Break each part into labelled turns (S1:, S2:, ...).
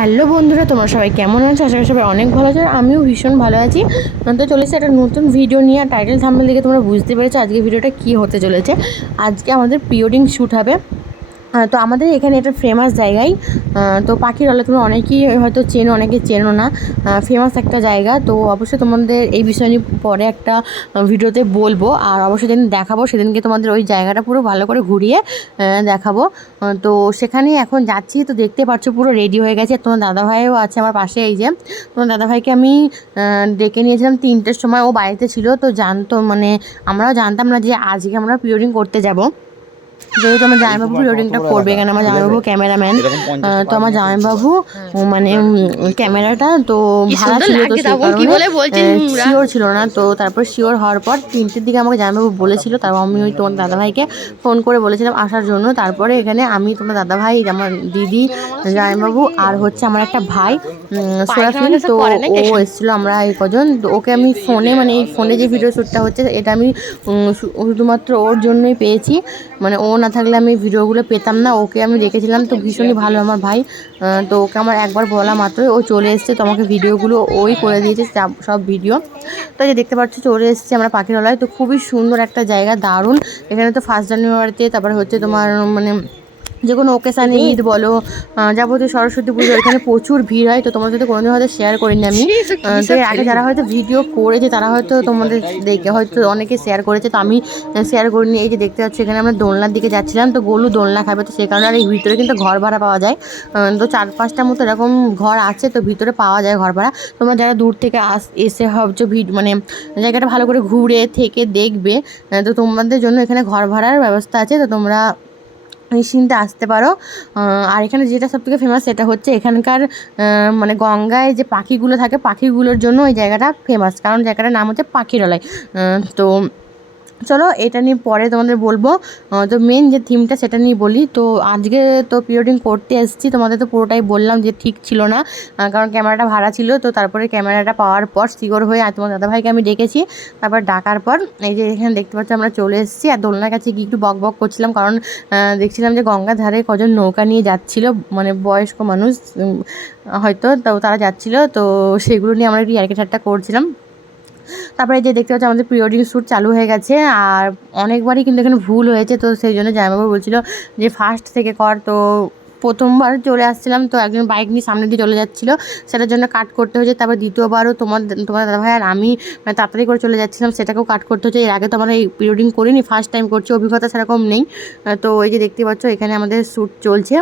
S1: Hello বন্ধুরা, তোমরা সবাই কেমন আছো? আশা করি সবাই অনেক ভালো আছো আমিও ভীষণ ভালো আছি। তো চলেছে একটা নতুন ভিডিও নিয়ে টাইটেল থামলে দেখে তোমরা বুঝতে পেরেছ আজকে ভিডিওটা কী হতে চলেছে। আজকে আমাদের প্রিওডিং শ্যুট হবে। তো আমাদের এখানে একটা ফেমাস জায়গায় তো পাখির হলে তোমরা অনেকেই হয়তো চেনো, অনেকে চেনো না। ফেমাস একটা জায়গা, তো অবশ্যই তোমাদের এই বিষয় নিয়ে পরে একটা ভিডিওতে বলব। আর অবশ্যই যেদিন দেখাবো, সেদিনকে তোমাদের ওই জায়গাটা পুরো ভালো করে ঘুরিয়ে দেখাবো। তো সেখানে এখন যাচ্ছি, তো দেখতে পাচ্ছ পুরো রেডি হয়ে গেছে। তোমার দাদাভাইও আছে আমার পাশে, এই যে। তোমার দাদাভাইকে আমি ডেকে নিয়েছিলাম তিনটের সময়, ও বাড়িতে ছিল, তো জানতো মানে আমরাও জানতাম না যে আজকে আমরা পিওরিং করতে যাব। যেহেতু আমার জামাইবাবু রিডিংটা করবে এখানে আমার জামাইবাবু ক্যামেরাম্যান তো আমার জামাইবাবু মানে ক্যামেরাটা তো ভাড়া ছিল তো সেই কারণে শিওর ছিল না। তো তারপর শিওর হওয়ার পর তিনটের দিকে আমাকে জামাইবাবু বলেছিল তারপর আমি ওই তোমার দাদাভাইকে ফোন করে বলেছিলাম আসার জন্য। তারপরে এখানে আমি তোমার দাদাভাই আমার দিদি জামাইবাবু আর হচ্ছে আমার একটা ভাই উম, সোরাফিন তো ও এসেছিল আমরা এই কজন তো ওকে আমি ফোনে মানে এই ফোনে যে ভিডিও শ্যুটটা হচ্ছে এটা আমি শুধুমাত্র ওর জন্যই পেয়েছি। মানে ও না থাকলে আমি ভিডিওগুলো পেতাম না ওকে আমি রেখেছিলাম তো ভীষণই ভালো আমার ভাই। তো ওকে আমার একবার বলা মাত্রই ও চলে এসছে তো আমাকে ভিডিওগুলো ওই করে দিয়েছে সব- সব ভিডিও তো যে দেখতে পাচ্ছ চলে এসেছি আমরা পাখিরালয় তো খুবই সুন্দর একটা জায়গা দারুণ। এখানে তো ফার্স্ট জানুয়ারিতে তারপর হচ্ছে তোমার মানে যে কোনো ওকেশানে ঈদ বলো যাবতীয় সরস্বতী পুজো এখানে প্রচুর ভিড় হয় তো তোমাদের সাথে কোনোদিন হয়তো শেয়ার করিনি আমি। তো এর আগে যারা হয়তো ভিডিও করেছে তারা হয়তো তোমাদের দেখে হয়তো অনেকে শেয়ার করেছে তো আমি শেয়ার করিনি। এই যে দেখতে পাচ্ছি এখানে আমরা দোলনার দিকে যাচ্ছিলাম তো গোলু দোলনা খাবে তো সেই কারণে আর এই ভিতরে কিন্তু ঘর ভাড়া পাওয়া যায়। তো চার পাঁচটা মতো এরকম ঘর আছে তো ভিতরে পাওয়া যায় ঘর ভাড়া। তোমরা যারা দূর থেকে আস এসে ভাবছ ভিড মানে জায়গাটা ভালো করে ঘুরে থেকে দেখবে তো তোমাদের জন্য এখানে ঘর ভাড়ার ব্যবস্থা আছে তো তোমরা নিশ্চিন্তে আসতে পারো। আর এখানে যেটা সবথেকে ফেমাস সেটা হচ্ছে এখানকার মানে গঙ্গায় যে পাখিগুলো থাকে, পাখিগুলোর জন্য ওই জায়গাটা ফেমাস কারণ জায়গাটার নাম হচ্ছে পাখিরালয়। তো চলো, এটা নিয়ে পরে তোমাদের বলব। তো মেন যে থিমটা সেটা নিয়ে বলি। তো আজকে তো প্রিওডিং করতে এসেছি, তোমাদের তো পুরোটাই বললাম যে ঠিক ছিল না। কারণ ক্যামেরাটা ভাড়া ছিল, তো তারপরে ক্যামেরাটা পাওয়ার পর সিগর হয়ে আর তোমার দাদাভাইকে আমি ডেকেছি। তারপর ডাকার পর এই যে এখানে দেখতে পাচ্ছি আমরা চলে এসেছি। আর দোলনার কাছে গিয়ে একটু বক বক করছিলাম, কারণ দেখছিলাম যে গঙ্গার ধারে কজন নৌকা নিয়ে যাচ্ছিল মানে বয়স্ক মানুষ হয়তো তো তারা যাচ্ছিল। তো সেগুলো নিয়ে আমরা একটু ইয়ার্কি করছিলাম। তারপরে যে দেখতে পাচ্ছি আমাদের প্রি ওয়েডিং শ্যুট চালু হয়ে গেছে, আর অনেকবারই কিন্তু এখানে ভুল হয়েছে, তো সেই জন্য জামাইবাবু বলছিল যে ফার্স্ট থেকে কর, তো প্রথমবার চলে আসছিলাম, তো একজন বাইক নিয়ে সামনে দিয়ে চলে যাচ্ছিল, সেটার জন্য কাট করতে হয়েছে, তারপর দ্বিতীয়বারও তোমার তোমার দাদা দাদাভাই আর আমি মানে তাড়াতাড়ি করে চলে যাচ্ছিলাম, সেটাকেও কাট করতে হচ্ছে এর আগে তো আমরা এই প্রিওডিং করিনি ফার্স্ট টাইম করছি, অভিজ্ঞতা সেরকম নেই, তো এই যে দেখতে পাচ্ছ এখানে আমাদের শ্যুট চলছে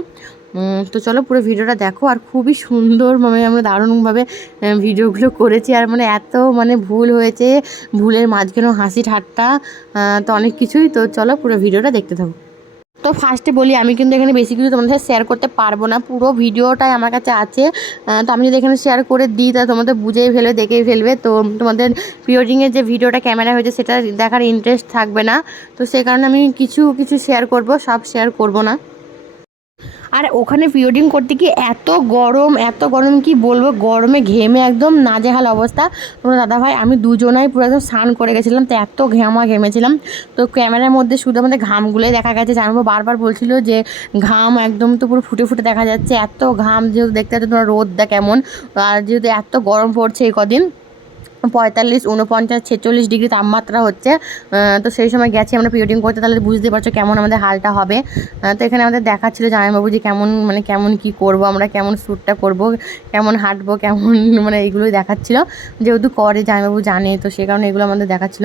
S1: তো চলো পুরো ভিডিওটা দেখো, আর খুবই সুন্দর মানে আমরা দারুণভাবে ভিডিওগুলো করেছি, আর মানে এত মানে ভুল হয়েছে, ভুলের মাঝখানেও হাসি ঠাট্টা তো অনেক কিছুই, তো চলো পুরো ভিডিওটা দেখতে থাকো। তো ফার্স্টে বলি, আমি কিন্তু এখানে বেশি কিছু তোমাদের সাথে শেয়ার করতে পারব না, পুরো ভিডিওটাই আমার কাছে আছে তো আমি যদি এখানে শেয়ার করে দিই তা তোমাদের বুঝেই ফেলবে দেখেই ফেলবে, তো তোমাদের প্রিওডিংয়ের যে ভিডিওটা ক্যামেরা হয়েছে, সেটা দেখার ইন্টারেস্ট থাকবে না, তো সেই কারণে আমি কিছু কিছু শেয়ার করব, সব শেয়ার করব না। আর ওখানে প্রিওডিং করতে কি এত গরম এত গরম কি বলব? গরমে ঘেমে একদম নাজেহাল অবস্থা। তোমরা দাদা ভাই আমি দুজনাই পুরো একদম স্নান করে গেছিলাম, তো এত ঘেমা ঘেমেছিলাম। তো ক্যামেরার মধ্যে শুধু আমাদের ঘামগুলোই দেখা গেছে। জানব বারবার বলছিল যে ঘাম একদম তো পুরো ফুটে ফুটে দেখা যাচ্ছে। এত ঘাম, যেহেতু দেখতে পাচ্ছ তোমরা রোদটা কেমন। আর যেহেতু এত গরম পড়ছে এই কদিন পঁয়তাল্লিশ উনপঞ্চাশ ছেচল্লিশ ডিগ্রি তাপমাত্রা হচ্ছে। তো সেই সময় গেছি আমরা প্রিওডিং করতে, তাহলে বুঝতে পারছ কেমন আমাদের হালটা হবে। তো এখানে আমাদের দেখাচ্ছিল জামাইবাবু যে কেমন মানে কেমন কি করব, আমরা কেমন স্যুটটা করব কেমন হাঁটবো, কেমন মানে এইগুলোই দেখাচ্ছিলো। যেহেতু করে, জামাইবাবু জানে, তো সে কারণে এগুলো আমাদের দেখাচ্ছিল।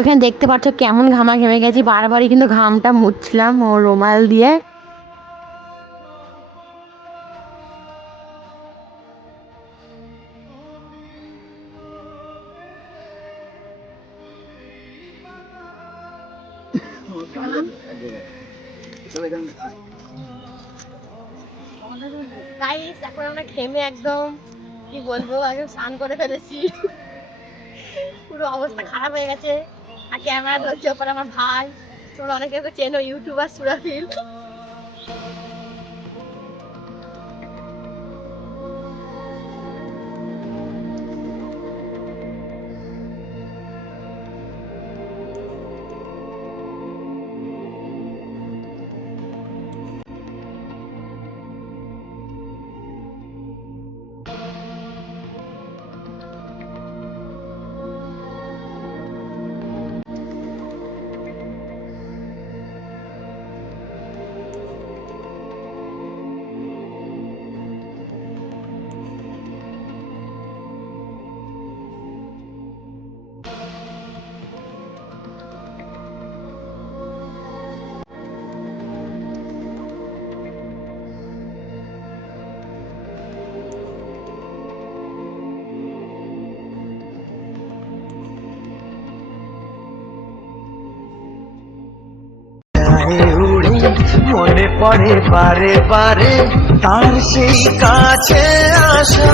S1: এখানে দেখতে পাচ্ছ কেমন ঘামা ঘেমে গেছি। বারবারই কিন্তু ঘামটা মুছলাম ও রুমাল দিয়ে। এখন আমরা ঘেমে একদম, কি বলব, একদম স্নান করে ফেলেছি। পুরো অবস্থা খারাপ হয়ে গেছে। আর ক্যামেরা ধরছে ওপর আমার ভাই। তোমরা অনেকে চেনো, ইউটিউবার সুরাফিল।
S2: উড়ি মনে পড়ে পারে পারে তার সেই কাছে আসা।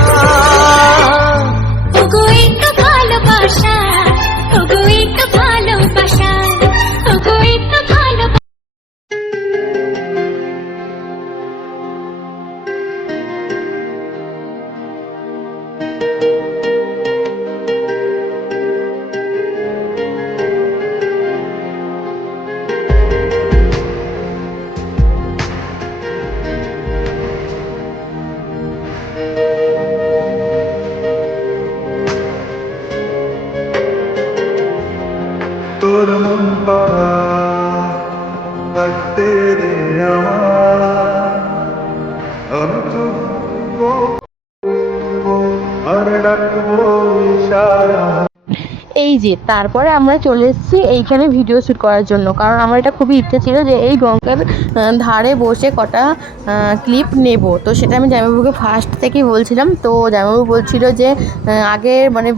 S3: ভালোবাসা ভালোবাসা।
S1: এই যে, তারপরে আমরা চলে এসেছি এইখানে ভিডিও শ্যুট করার জন্য। কারণ আমার এটা খুবই ইচ্ছে ছিল যে এই গঙ্গার ধারে বসে কটা ক্লিপ নেব। তো সেটা আমি জামাইবাবুকে ফার্স্ট থেকেই বলছিলাম। তো জামাইবাবু বলছিল যে আগে মানে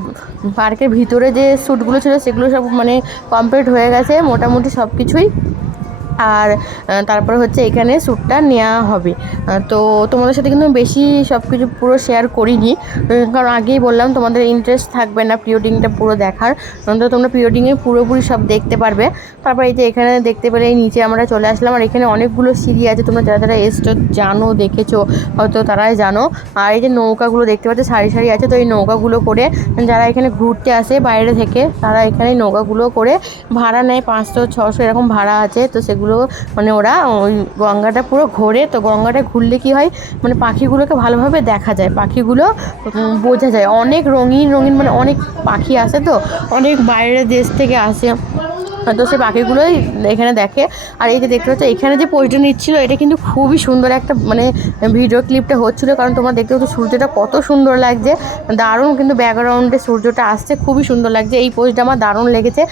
S1: পার্কের ভিতরে যে শ্যুটগুলো ছিল সেগুলো সব মানে কমপ্লিট হয়ে গেছে। মোটামুটি সব কিছুই আর তারপরে হচ্ছে এখানে স্যুটটা নেওয়া হবে। তো তোমাদের সাথে কিন্তু বেশি সব কিছু পুরো শেয়ার করিনি। কারণ আগেই বললাম তোমাদের ইন্টারেস্ট থাকবে না প্রি ওয়েডিংটা পুরো দেখার। তো তোমরা প্রি ওয়েডিংয়ে পুরোপুরি সব দেখতে পারবে। তারপর এই যে এখানে দেখতে পেলে এই নিচে আমরা চলে আসলাম। আর এখানে অনেকগুলো সিঁড়ি আছে। তোমরা যারা যারা এসছো জানো, দেখেছ, হয়তো তারাই জানো। আর এই যে নৌকাগুলো দেখতে পাচ্ছ, সারি সারি আছে। তো এই নৌকাগুলো করে যারা এখানে ঘুরতে আসে বাইরে থেকে, তারা এখানে নৌকাগুলো করে ভাড়া নেয়। পাঁচশো, ছশো এরকম ভাড়া আছে। তো সেগুলো মানে ওরা ওই গঙ্গাটা পুরো ঘোরে। তো গঙ্গাটা ঘুরলে কি হয়? মানে পাখিগুলোকে ভালোভাবে দেখা যায়। পাখিগুলো বোঝা যায়। অনেক রঙিন রঙিন মানে অনেক পাখি আসে তো? অনেক বাইরের দেশ থেকে আসে। তো সে পাখিগুলোই এখানে দেখে। আর এই যে দেখতে পাচ্ছ এখানে যে পোস্টটা নিচ্ছিল এটা কিন্তু খুবই সুন্দর একটা মানে ভিডিও ক্লিপটা হচ্ছিল কারণ তোমরা দেখতে পাচ্ছ সূর্যটা কত সুন্দর লাগছে। দারুণ কিন্তু ব্যাকগ্রাউন্ডে সূর্যটা আসছে খুবই সুন্দর লাগছে। এই পোস্টটা আমার দারুণ লেগেছে।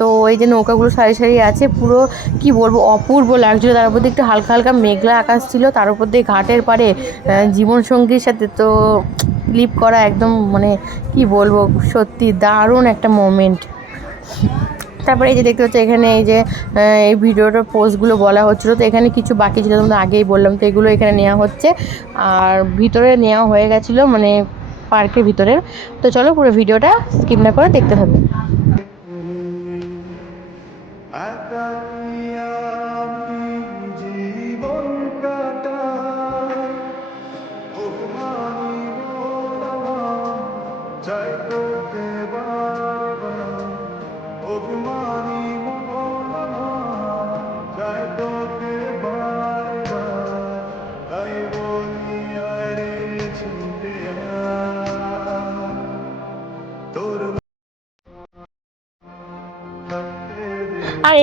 S1: তো এই যে নৌকাগুলো সারি সারি আছে পুরো কি বলব অপূর্ব লাগছিল। তার উপর একটু হালকা হালকা মেঘলা আকাশ ছিল তার উপর দিয়ে ঘাটের আহ, জীবনসঙ্গীর সাথে তো ক্লিপ করা একদম মানে কি বলব সত্যি দারুণ একটা মোমেন্ট তারপরে এই যে দেখতে পাচ্ছ, এখানে এই যে এই ভিডিওটার পোস্টগুলো বলা হচ্ছিল। তো এখানে কিছু বাকি ছিল, তোমাদের আগেই বললাম। তো এগুলো এখানে নেওয়া হচ্ছে। আর ভিতরে নেওয়া হয়ে গেছিল মানে পার্কের ভিতরে। তো চলো পুরো ভিডিওটা স্কিপ না করে দেখতে
S2: একাই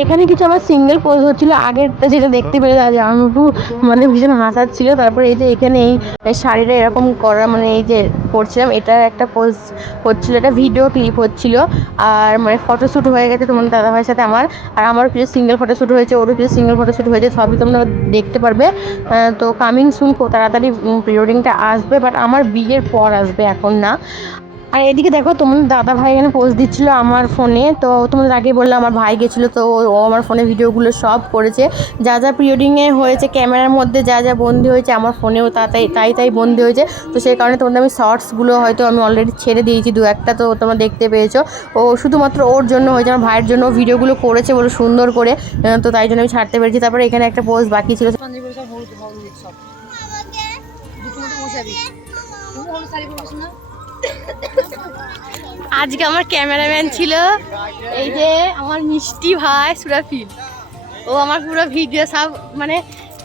S1: এখানে কিছু আমার সিঙ্গেল পোজ হচ্ছিল। আগের যেটা দেখতে পেলে, আজ আমার একটু মানে ভীষণ হাসাচ্ছিল। তারপরে এই যে এখানে এই শাড়িটা এরকম করা মানে এই যে করছিলাম এটা একটা পোজ হচ্ছিল, এটা ভিডিও ক্লিপ হচ্ছিল। আর মানে ফটোশ্যুট হয়ে গেছে তোমার দাদাভাইয়ের সাথে আমার। আর আমার কিছু সিঙ্গেল ফটোশ্যুট হয়েছে, ওরও কিছু সিঙ্গেল ফটোশ্যুট হয়েছে, সবই তোমরা দেখতে পারবে। তো কামিং সুন তাড়াতাড়ি প্রি ওয়েডিংটা আসবে বাট আমার বিয়ের পর আসবে, এখন না। আর এদিকে দেখো তোমার দাদা ভাই এখানে পোস্ট দিচ্ছিল আমার ফোনে তো তোমাদের আগেই বলল আমার ভাই গেছিল তো ও- ও আমার ফোনে ভিডিওগুলো সব করেছে। যা যা প্রিওডিংয়ে হয়েছে ক্যামেরার মধ্যে যা যা বন্দি হয়েছে আমার ফোনেও তা তাই তাই তাই বন্দি হয়েছে। তো সেই কারণে তোমাদের আমি শর্টসগুলো হয়তো আমি অলরেডি ছেড়ে দিয়েছি দু একটা তো তোমরা দেখতে পেয়েছ। ও শুধুমাত্র ওর জন্য হয়েছে আমার ভাইয়ের জন্য ভিডিওগুলো করেছে বলে সুন্দর করে তো তাই জন্য আমি ছাড়তে পেরেছি। তারপরে এখানে একটা পোস্ট বাকি ছিল।
S4: সব।
S1: আজকে আমার ক্যামেরাম্যান ছিল এই যে আমার মিষ্টি ভাই সুরাফিল ও আমার পুরো ভিডিও সব মানে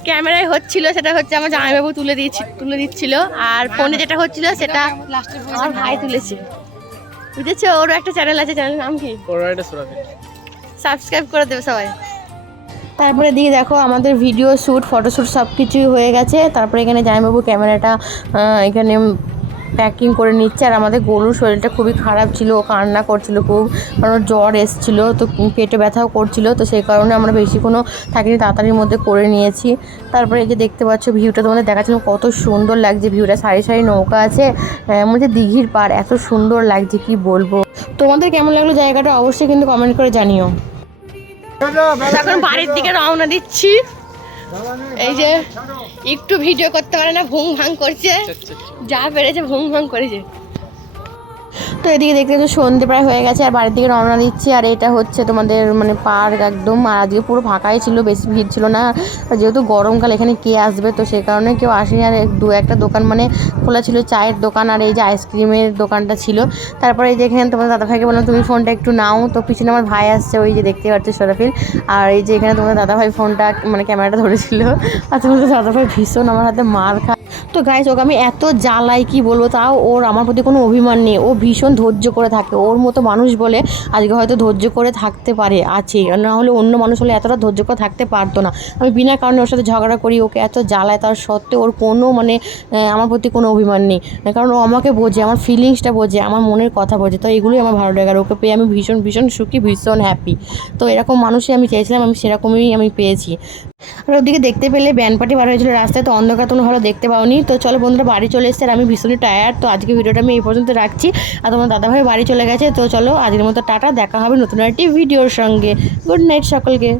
S1: ক্যামেরায় হচ্ছিল সেটা হচ্ছে আমার জামাইবাবু তুলে দিয়েছি তুলে দিচ্ছিল। আর ফোনে যেটা হচ্ছিল সেটা আমার ভাই তুলেছে। বুঝেছ? ওরও একটা চ্যানেল আছে চ্যানেলের নাম কি? সাবস্ক্রাইব করে দেবে সবাই। তারপরে দিয়ে দেখো আমাদের ভিডিও শ্যুট ফটোশ্যুট সব কিছুই হয়ে গেছে। তারপরে এখানে জামাইবাবু ক্যামেরাটা এখানে প্যাকিং করে নিচ্ছে। আর আমাদের গরুর শরীরটা খুবই খারাপ ছিল ও কান্না করছিল খুব কারণ জ্বর এসছিল তো পেটে ব্যথাও করছিল তো সেই কারণে আমরা বেশি কোনো থাকিনি তাড়াতাড়ির মধ্যে করে নিয়েছি। তারপরে এই যে দেখতে পাচ্ছ ভিউটা তোমাদের দেখাচ্ছিলাম কত সুন্দর লাগছে ভিউটা সারি সারি নৌকা আছে মনে হচ্ছে দিঘির পাড় এত সুন্দর লাগছে কি বলব? তোমাদের কেমন লাগল জায়গাটা অবশ্যই কিন্তু কমেন্ট করে জানিও। এখন বাড়ির দিকে রওনা দিচ্ছি। এই যে একটু ভিডিও করতে পারে না ভুং ভাং করছে। যা পেরেছে ভুং ভাং করেছে। তো এদিকে দেখতে তো সন্ধে প্রায় হয়ে গেছে, আর বাড়ির দিকে রওনা দিচ্ছি, আর এটা হচ্ছে তোমাদের মানে পার্ক একদম, আর আজকে পুরো ফাঁকাই ছিল, বেশি ভিড় ছিল না যেহেতু গরমকাল এখানে কে আসবে, তো সেই কারণে কেউ আসেনি, আর দু একটা দোকান মানে খোলা ছিল, চায়ের দোকান আর এই যে আইসক্রিমের দোকানটা ছিল, তারপরে এই যে এখানে তোমার দাদা ভাইকে বললাম, তুমি ফোনটা একটু নাও। তো পিছনে আমার ভাই আসছে, ওই যে দেখতে পাচ্ছ সরাফিল আর এই যে এখানে তোমার দাদা ভাই ফোনটা মানে ক্যামেরাটা ধরেছিল, আর তোমাদের দাদা ভাই ভীষণ আমার হাতে মার খা তো গাইস ওকে আমি এত জ্বালাই, কি বলব? তাও ওর আমার প্রতি কোনো অভিমান নেই। ও ভীষণ ধৈর্য করে থাকে। ওর মতো মানুষ বলে আজকে হয়তো ধৈর্য করে থাকতে পারে, আছে। না হলে অন্য মানুষ হলে এতটা ধৈর্য করে থাকতে পারতো না। আমি বিনা কারণে ওর সাথে ঝগড়া করি, ওকে এত জ্বালায়, তার সত্ত্বেও ওর কোনো মানে আমার প্রতি কোনো অভিমান নেই। কারণ ও আমাকে বোঝে, আমার ফিলিংসটা বোঝে, আমার মনের কথা বোঝে। তো এগুলোই আমার ভালো লাগে। আর ওকে পেয়ে আমি ভীষণ ভীষণ সুখী, ভীষণ হ্যাপি তো এরকম মানুষই আমি চেয়েছিলাম, আমি সেরকমই আমি পেয়েছি। আর ওদিকে দেখতে পেলে ব্যান্ড পার্টি বার হয়েছিল রাস্তায়, তো অন্ধকার তোমরা ভালো দেখতে পাওনি। তো চলো বন্ধুরা, বাড়ি চলে এসছে আর আমি ভীষণই টায়ার্ড তো আজকে ভিডিওটা আমি এই পর্যন্ত রাখছি। আর তোমার দাদাভাই বাড়ি চলে গেছে, তো চলো আজকের মতো টাটা, দেখা হবে নতুন একটি ভিডিওর সঙ্গে। গুড নাইট সকলকে।